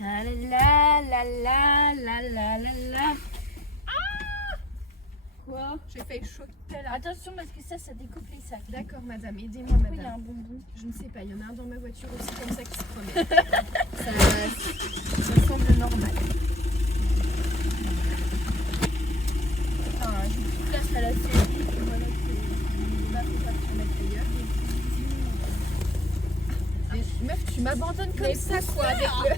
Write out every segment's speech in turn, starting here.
Ta la la la la la la la la. Quoi? J'ai failli choquer là. Attention parce que ça découpe les sacs. D'accord madame, aidez-moi Pourquoi il y a un madame. bonbon? Je ne sais pas, il y en a un dans ma voiture aussi comme ça qui se promène. Ça semble normal. Ah, je me place à la série. Voilà, Là, faut pas que tu mettes ailleurs. Mais meuf, tu m'abandonnes comme ça quoi avec le...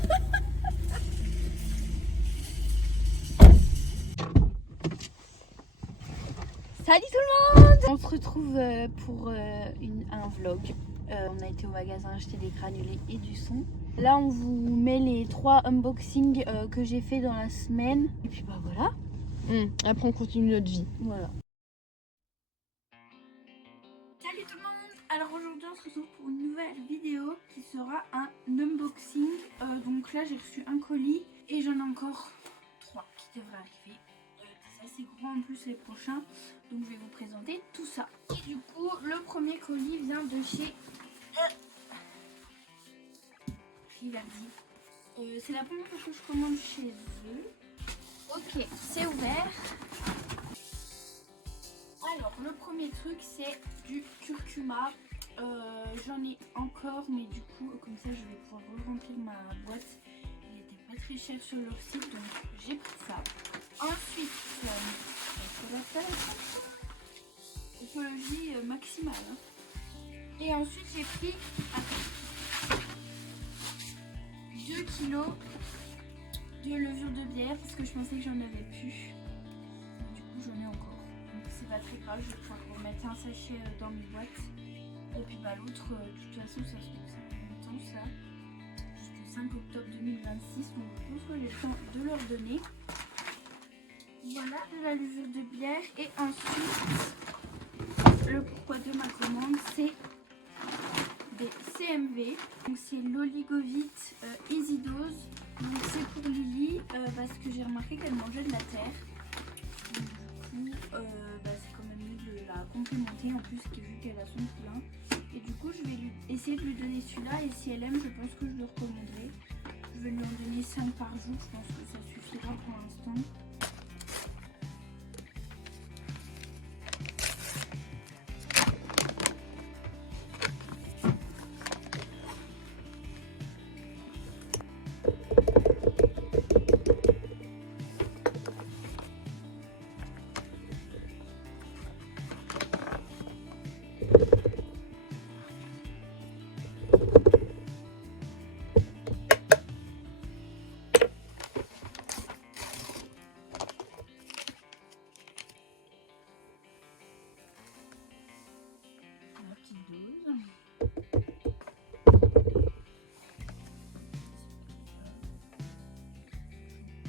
Salut tout le monde! On se retrouve pour un vlog. On a été au magasin acheter des granulés et du son. Là on vous met les 3 unboxings que j'ai fait dans la semaine. Et puis bah voilà. Après on continue notre vie. Voilà. Salut tout le monde! Alors aujourd'hui on se retrouve pour une nouvelle vidéo qui sera un unboxing. Donc là j'ai reçu un colis et j'en ai encore 3 qui devraient arriver. C'est assez grand en plus les prochains. Donc je vais vous présenter tout ça. Et du coup le premier colis vient de chez Riverdi. C'est la première fois que je commande chez eux. Ok, c'est ouvert. Alors le premier truc c'est du curcuma. J'en ai encore mais du coup comme ça je vais pouvoir remplir ma boîte. Il était pas très cher sur leur site donc j'ai pris ça. Ensuite, écologie maximale. Hein. Et ensuite j'ai pris 2 kilos de levure de bière parce que je pensais que j'en avais plus. Mais du coup j'en ai encore. Donc c'est pas très grave, je vais pouvoir remettre un sachet dans mes boîtes. Et puis bah l'autre, de toute façon ça se trouve ça fait longtemps ça. Jusqu'au 5 octobre 2026. Donc je pense que j'ai le temps de leur donner. Voilà la levure de bière. Et ensuite le pourquoi de ma commande c'est des CMV. Donc c'est l'oligovite Easy Dose. Donc c'est pour Lily parce que j'ai remarqué qu'elle mangeait de la terre. Donc, du coup c'est quand même mieux de la complémenter en plus vu qu'elle a son poulain. Et du coup je vais essayer de lui donner celui-là et si elle aime je pense que je le recommanderai. Je vais lui en donner 5 par jour, je pense que ça suffira pour l'instant.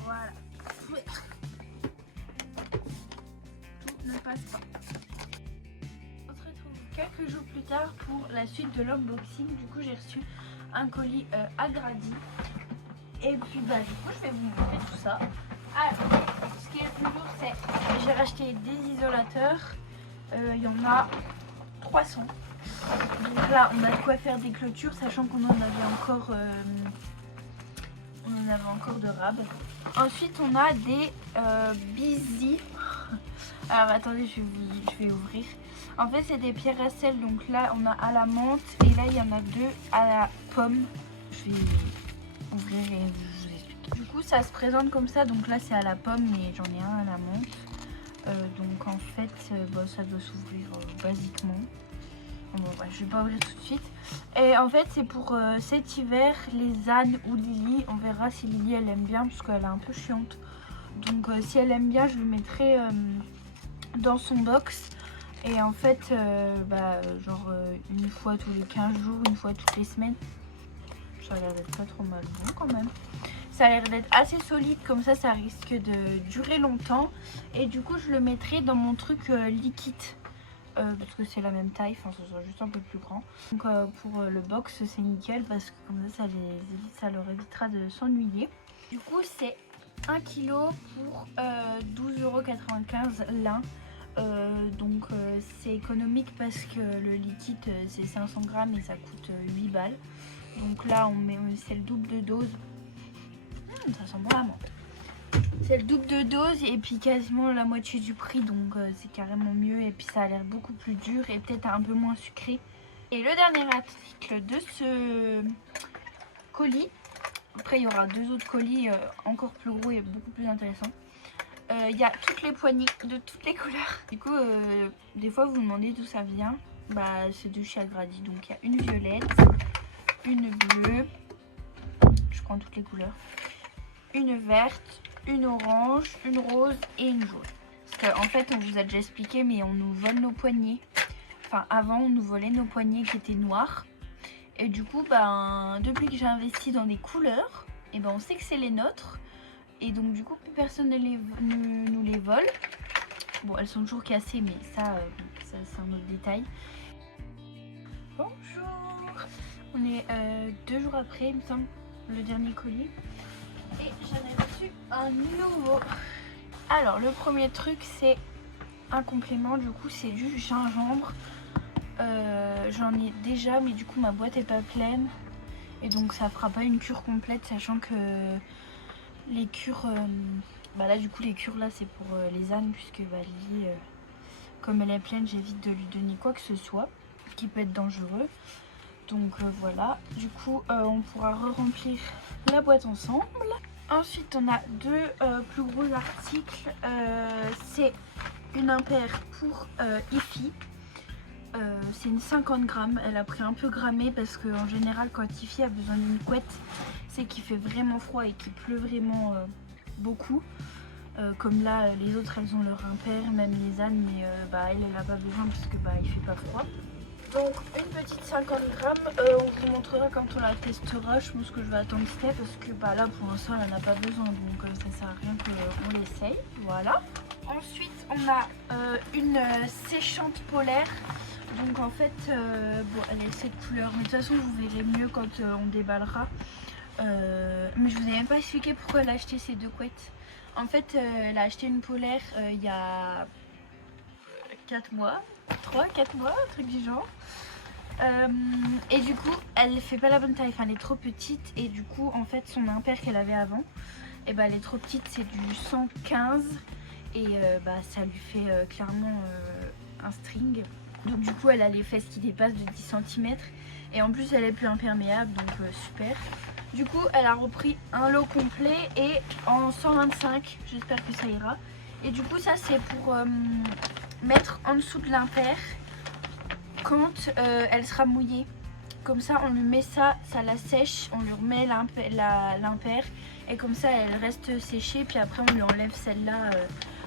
Voilà. Tout ne passe pas. On se retrouve quelques jours plus tard pour la suite de l'unboxing. Du coup j'ai reçu un colis agrandi. Et puis bah du coup je vais vous montrer tout ça. Alors, ce qui est le plus lourd c'est j'ai racheté des isolateurs. Il y en a 300. Donc là on a de quoi faire des clôtures sachant qu'on en avait encore de rab. Ensuite on a des Busy. Alors attendez je vais ouvrir. En fait c'est des pierres à sel. Donc là on a à la menthe et là il y en a 2 à la pomme. Je vais ouvrir et je vous explique. Du coup ça se présente comme ça. Donc là c'est à la pomme mais j'en ai un à la menthe. Donc en fait ça doit s'ouvrir basiquement. Bon, ouais, je vais pas ouvrir tout de suite. Et en fait c'est pour cet hiver les ânes ou Lily. On verra si Lily elle aime bien parce qu'elle est un peu chiante. Donc si elle aime bien je le mettrai dans son box. Et en fait genre une fois tous les 15 jours, une fois toutes les semaines. Ça a l'air d'être pas trop mal bon quand même. Ça a l'air d'être assez solide comme ça risque de durer longtemps. Et du coup je le mettrai dans mon truc liquide. Parce que c'est la même taille, enfin ce sera juste un peu plus grand. Donc pour le box c'est nickel parce que comme ça leur évitera de s'ennuyer. Du coup c'est 1 kg pour 12,95 € l'un. Donc c'est économique parce que le liquide c'est 500 grammes et ça coûte 8 balles. Donc là c'est le double de dose. ça sent bon la menthe. C'est le double de dose et puis quasiment la moitié du prix, donc c'est carrément mieux. Et puis ça a l'air beaucoup plus dur et peut-être un peu moins sucré. Et le dernier article de ce colis, après il y aura 2 autres colis encore plus gros et beaucoup plus intéressants. Il y a toutes les poignées de toutes les couleurs. Du coup, des fois vous vous demandez d'où ça vient. Bah c'est de chez Agradi. Donc il y a une violette, une bleue, je prends toutes les couleurs, une verte, une orange, une rose et une jaune. Parce qu'en fait on vous a déjà expliqué, mais on nous vole nos poignées. Enfin avant on nous volait nos poignées qui étaient noires. Et du coup ben depuis que j'ai investi dans des couleurs, et ben on sait que c'est les nôtres. Et donc du coup plus personne ne nous les vole. Bon elles sont toujours cassées, mais ça c'est un autre détail. Bonjour. On est 2 jours après il me semble le dernier colis. Et j'en ai reçu un nouveau. Alors le premier truc c'est un complément, du coup c'est du gingembre. J'en ai déjà mais du coup ma boîte est pas pleine. Et donc ça fera pas une cure complète, sachant que les cures, bah là du coup les cures là c'est pour les ânes, puisque bah, Lily, comme elle est pleine, j'évite de lui donner quoi que ce soit qui peut être dangereux. Donc voilà, du coup on pourra re-remplir la boîte ensemble. Ensuite on a 2 plus gros articles, c'est une impaire pour Ify. C'est une 50 grammes, elle a pris un peu grammé parce qu'en général quand Ify a besoin d'une couette, c'est qu'il fait vraiment froid et qu'il pleut vraiment beaucoup. Comme là les autres elles ont leur impaire, même les ânes, mais bah, elle n'a pas besoin parce que bah, il fait pas froid. Donc une petite 50 grammes, on vous montrera quand on la testera. Je pense que je vais attendre Steph parce que bah, là pour l'instant elle n'en a pas besoin, donc ça sert à rien qu'on l'essaye. Voilà. Ensuite on a une séchante polaire. Donc en fait, bon, elle est cette couleur, mais de toute façon vous verrez mieux quand on déballera. Mais je vous ai même pas expliqué pourquoi elle a acheté ces 2 couettes. En fait elle a acheté une polaire il y a 4 mois, 3-4 mois, un truc du genre. Et du coup elle fait pas la bonne taille, enfin elle est trop petite. Et du coup en fait son impaire qu'elle avait avant, et bah elle est trop petite, c'est du 115. Et bah ça lui fait clairement un string. Donc du coup elle a les fesses qui dépassent de 10 cm. Et en plus elle est plus imperméable, donc super. Du coup elle a repris un lot complet et en 125, j'espère que ça ira. Et du coup ça c'est pour mettre en dessous de l'impaire quand elle sera mouillée. Comme ça on lui met ça, ça la sèche, on lui remet l'impaire. Et comme ça elle reste séchée, puis après on lui enlève celle-là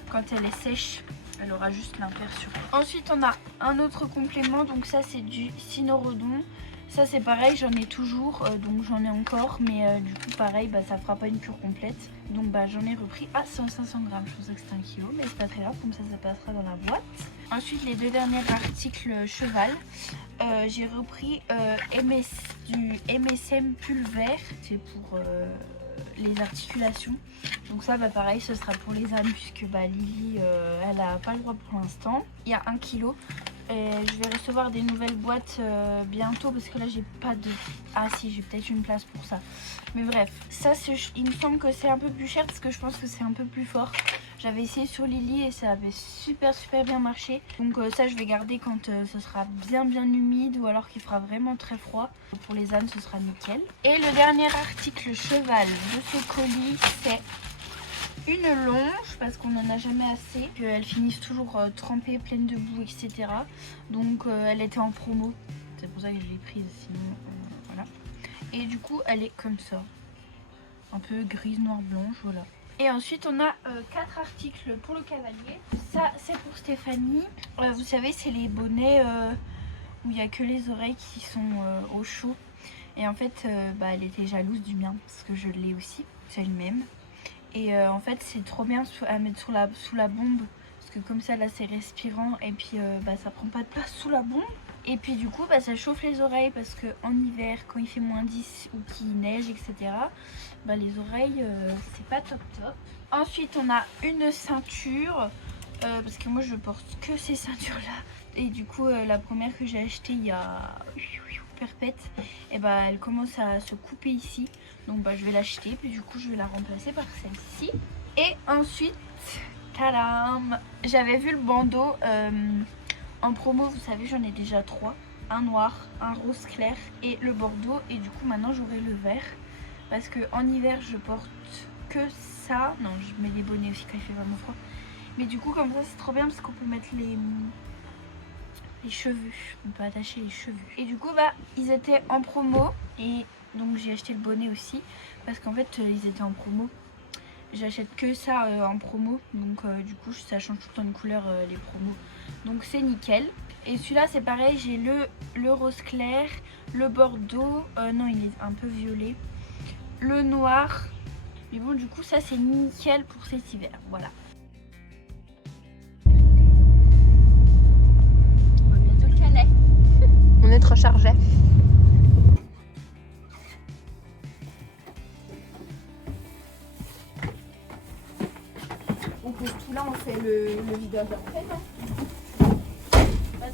quand elle est sèche. Elle aura juste l'impair sur elle. Ensuite on a un autre complément, donc ça c'est du cynorhodon. Ça c'est pareil, j'en ai toujours, donc j'en ai encore, mais du coup pareil, bah, ça fera pas une cure complète. Donc bah, j'en ai repris à 500 grammes, je pensais que c'était 1 kg, mais c'est pas très grave, comme ça passera dans la boîte. Ensuite les 2 derniers articles cheval, j'ai repris du MSM pulvère, c'est pour les articulations. Donc ça bah pareil, ce sera pour les ânes, puisque bah, Lily elle a pas le droit pour l'instant. Il y a 1 kg. Et je vais recevoir des nouvelles boîtes bientôt, parce que là j'ai pas de... Ah si, j'ai peut-être une place pour ça. Mais bref, ça il me semble que c'est un peu plus cher parce que je pense que c'est un peu plus fort. J'avais essayé sur Lily et ça avait super bien marché. Donc ça je vais garder quand ce sera bien humide, ou alors qu'il fera vraiment très froid. Pour les ânes ce sera nickel. Et le dernier article cheval de ce colis, c'est une longe, parce qu'on n'en a jamais assez, qu'elles finissent toujours trempées, pleines de boue, etc. Donc elle était en promo, c'est pour ça que je l'ai prise, sinon voilà. Et du coup elle est comme ça, un peu grise, noire, blanche, voilà. Et ensuite on a 4 articles pour le cavalier. Ça c'est pour Stéphanie. Vous savez, c'est les bonnets où il n'y a que les oreilles qui sont au chaud. Et en fait bah, elle était jalouse du mien parce que je l'ai aussi, c'est le même. Et en fait c'est trop bien à mettre sous la bombe, parce que comme ça là c'est respirant, et puis bah, ça prend pas de place sous la bombe. Et puis du coup bah, ça chauffe les oreilles, parce qu'en hiver quand il fait moins 10 ou qu'il neige, etc. Bah, les oreilles c'est pas top. Ensuite on a une ceinture, parce que moi je porte que ces ceintures là. Et du coup la première que j'ai achetée il y a perpète, et bah elle commence à se couper ici. Donc bah je vais l'acheter, puis du coup je vais la remplacer par celle-ci. Et ensuite, tadam, j'avais vu le bandeau en promo, vous savez j'en ai déjà 3. Un noir, un rose clair et le bordeaux. Et du coup maintenant j'aurai le vert. Parce que en hiver je porte que ça. Non, je mets les bonnets aussi quand il fait vraiment froid. Mais du coup comme ça c'est trop bien parce qu'on peut mettre les cheveux. On peut attacher les cheveux. Et du coup bah ils étaient en promo. Et donc j'ai acheté le bonnet aussi. Parce qu'en fait ils étaient en promo. J'achète que ça en promo. Donc du coup ça change tout le temps de couleur les promos. Donc c'est nickel. Et celui-là c'est pareil, j'ai le rose clair, le bordeaux. Non il est un peu violet. Le noir. Mais bon du coup ça c'est nickel pour cet hiver. Voilà. On va bientôt le canet. On est trop chargé. On pose tout là, on fait le vidage après, non? De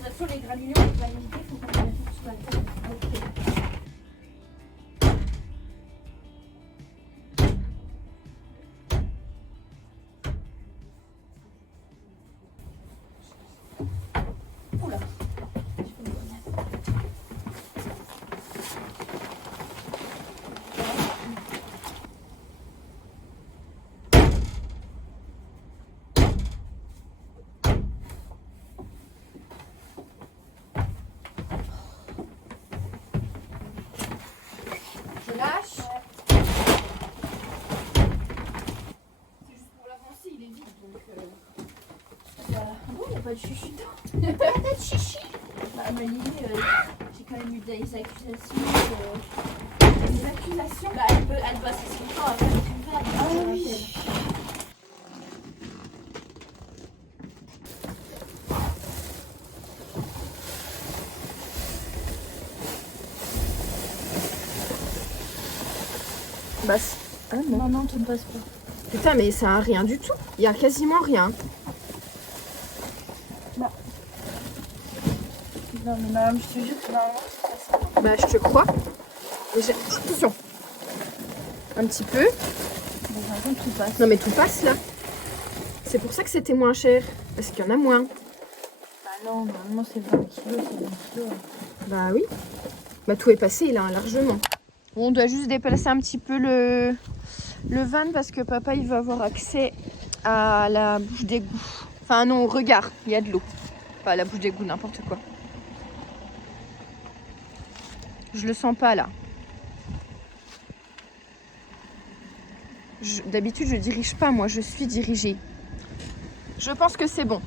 toute façon les granulés on peut pas éviter, il faut qu'on les mette sous la tête. Ok. Oula. Je lâche. C'est juste pour l'avancer, il est vide donc. Voilà. Ah bon, il n'y a pas de chichi dedans. Il n'y a pas de chichi. Bah Amélie, j'ai quand même eu des accusations. Des accusations. Bah elle doit s'expliquer après le verre. Ah oui. Bah, ah non. Non, non, tu ne passes pas. Putain, mais ça a rien du tout. Il y a quasiment rien. Non, mais madame, je te jure que normalement, ça passe pas. Bah, je te crois. Mais attention. Un petit peu. Mais par contre, tout passe. Non, mais tout passe là. C'est pour ça que c'était moins cher. Parce qu'il y en a moins. Bah non, normalement, c'est 20 kilos, c'est 20 kilos. Bah oui. Bah tout est passé là, largement. On doit juste déplacer un petit peu le van parce que papa il va avoir accès à la bouche d'égout. Enfin non, au regard, il y a de l'eau. Pas la bouche d'égout, n'importe quoi. Je le sens pas là. D'habitude je dirige pas, moi je suis dirigée. Je pense que c'est bon.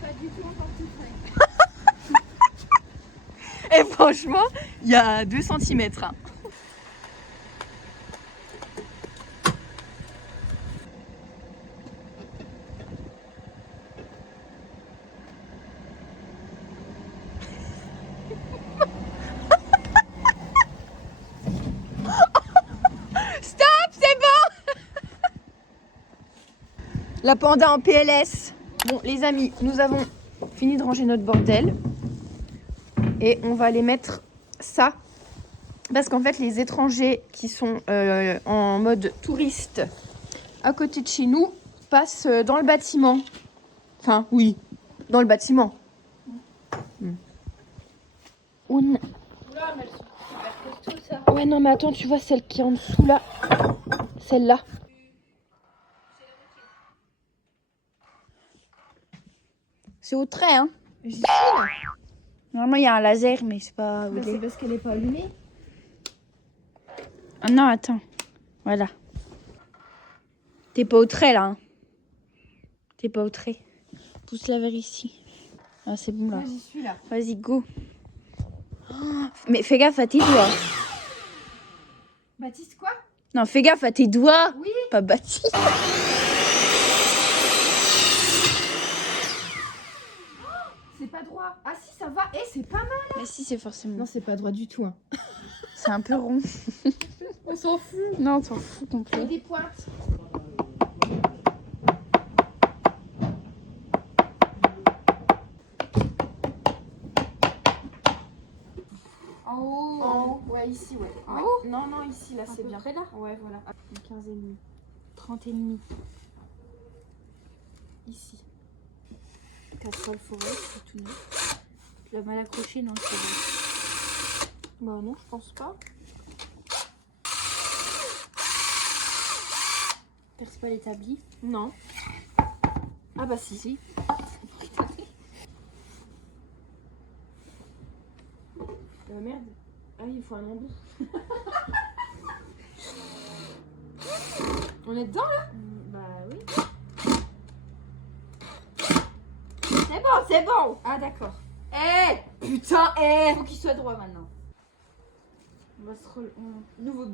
Pas du tout encore tout frais. Et franchement, il y a 2 cm. Stop, c'est bon. La panda en PLS. Bon, les amis, nous avons fini de ranger notre bordel. Et on va aller mettre ça. Parce qu'en fait, les étrangers qui sont en mode touriste à côté de chez nous passent dans le bâtiment. Enfin, oui, dans le bâtiment. Oula, mais elles sont super costauds, ça. Ouais, non, mais attends, tu vois celle qui est en dessous là. Celle-là. C'est au trait, hein. Normalement, il y a un laser, mais c'est pas. C'est parce qu'elle n'est pas allumée. Ah non, attends. Voilà. T'es pas au trait, là. Hein. T'es pas au trait. Pousse-la vers ici. Ah, c'est bon, là. Moi, j'y suis là. Vas-y, go. Oh, mais fais gaffe à tes doigts. Baptiste, quoi? Non, fais gaffe à tes doigts. Oui. Pas Baptiste. C'est pas droit. Ah si, ça va. Eh, c'est pas mal. Mais si, c'est forcément. Non, c'est pas droit du tout. Hein. C'est un peu rond. On s'en fout. Non, on s'en fout Il y a complet. des pointes. En Ici, ouais. En Ouais. haut? Non, non, ici, là, À c'est peu bien. près là? Ouais, voilà. 15 et demi. 30 et demi. Ici. Casserole forêt, c'est tout neuf. Tu l'as mal accroché, non, c'est bon. Bah non, je pense pas. Perce pas l'établi. Non. Ah bah si. Si. Merde. Ah oui, il faut un embout. On est dedans là? Bah oui. C'est bon. Ah d'accord. Putain, Faut qu'il soit droit maintenant. On va se Nouveau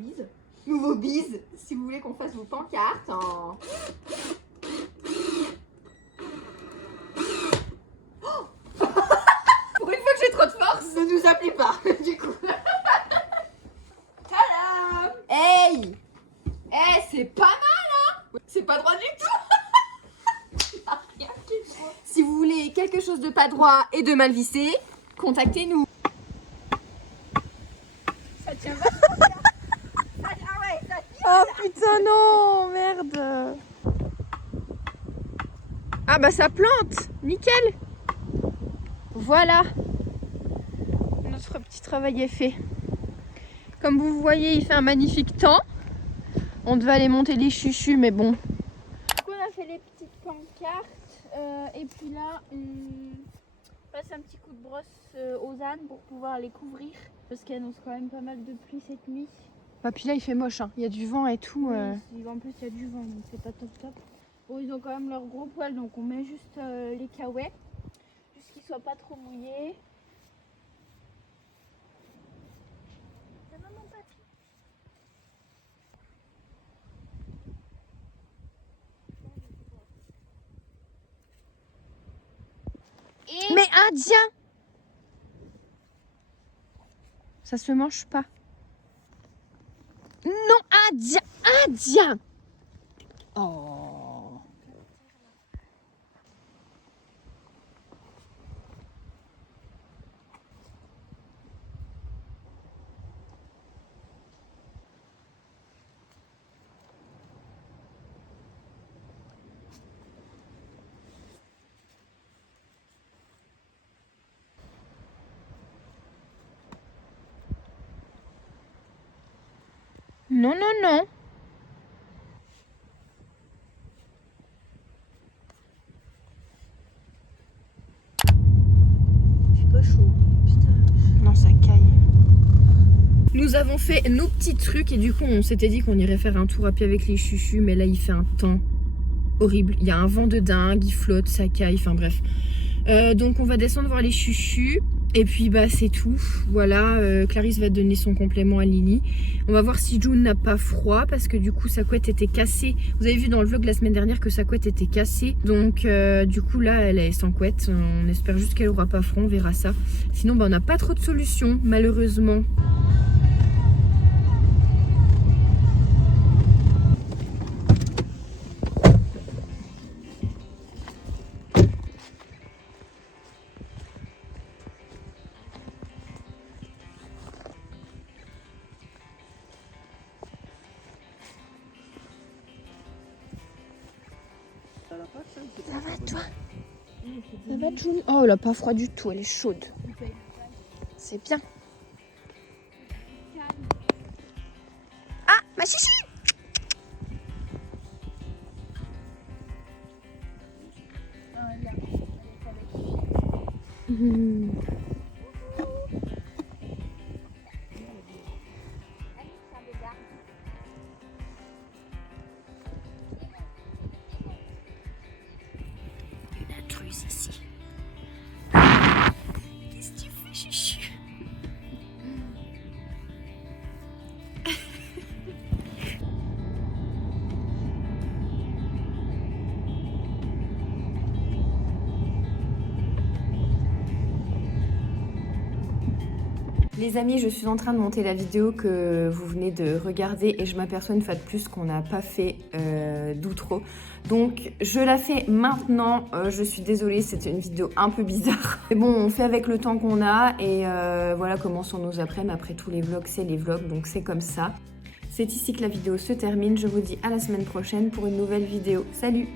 bise. Si vous voulez qu'on fasse vos pancartes en... Pour une fois que j'ai trop de force, ne nous appelez pas, du coup. Tadam! Hey! C'est pas mal, hein? C'est pas droit du tout. Y a rien qui est droit. Si vous voulez quelque chose de pas droit et de mal vissé, contactez-nous. Ça tient vachement bien. Ah ouais, ça tient. Oh putain non, merde. Ah bah ça plante, nickel. Voilà, notre petit travail est fait. Comme vous voyez, il fait un magnifique temps. On devait aller monter les chuchus, mais bon. Du coup, on a fait les petites pancartes. Et puis là, on passe un petit coup de brosse aux ânes pour pouvoir les couvrir. Parce qu'il annonce quand même pas mal de pluie cette nuit. Bah puis là il fait moche, hein. Il y a du vent et tout. Oui, en plus, il y a du vent, donc c'est pas top top. Bon, ils ont quand même leurs gros poils, donc on met juste les caouets. Juste qu'ils soient pas trop mouillés. Ça va, mon papy? Et Mais indien! Ça se mange pas. Non, indien! Oh! Non, non, non. c'est pas chaud. Putain. Non, ça caille. Nous avons fait nos petits trucs et du coup on s'était dit qu'on irait faire un tour à pied avec les chuchus, mais là il fait un temps horrible. Il y a un vent de dingue, il flotte, ça caille, enfin bref. Donc on va descendre voir les chuchus et puis bah c'est tout. Voilà, Clarisse va donner son complément à Lily. On va voir si June n'a pas froid parce que du coup sa couette était cassée. Vous avez vu dans le vlog la semaine dernière que sa couette était cassée. Donc du coup là elle est sans couette. On espère juste qu'elle aura pas froid, on verra ça. Sinon bah on n'a pas trop de solutions malheureusement. Ça va toi? Ça va June? Oh elle a pas froid du tout, elle est chaude. C'est bien. Ah ma chichi! Une intruse ici. Qu'est-ce que tu fais, chuchu? Les amis, je suis en train de monter la vidéo que vous venez de regarder et je m'aperçois une fois de plus qu'on n'a pas fait d'outro. Donc je la fais maintenant, je suis désolée, c'était une vidéo un peu bizarre. Mais bon, on fait avec le temps qu'on a et voilà comment sont nos après-midi. Après tous les vlogs, c'est les vlogs, donc c'est comme ça. C'est ici que la vidéo se termine, je vous dis à la semaine prochaine pour une nouvelle vidéo. Salut!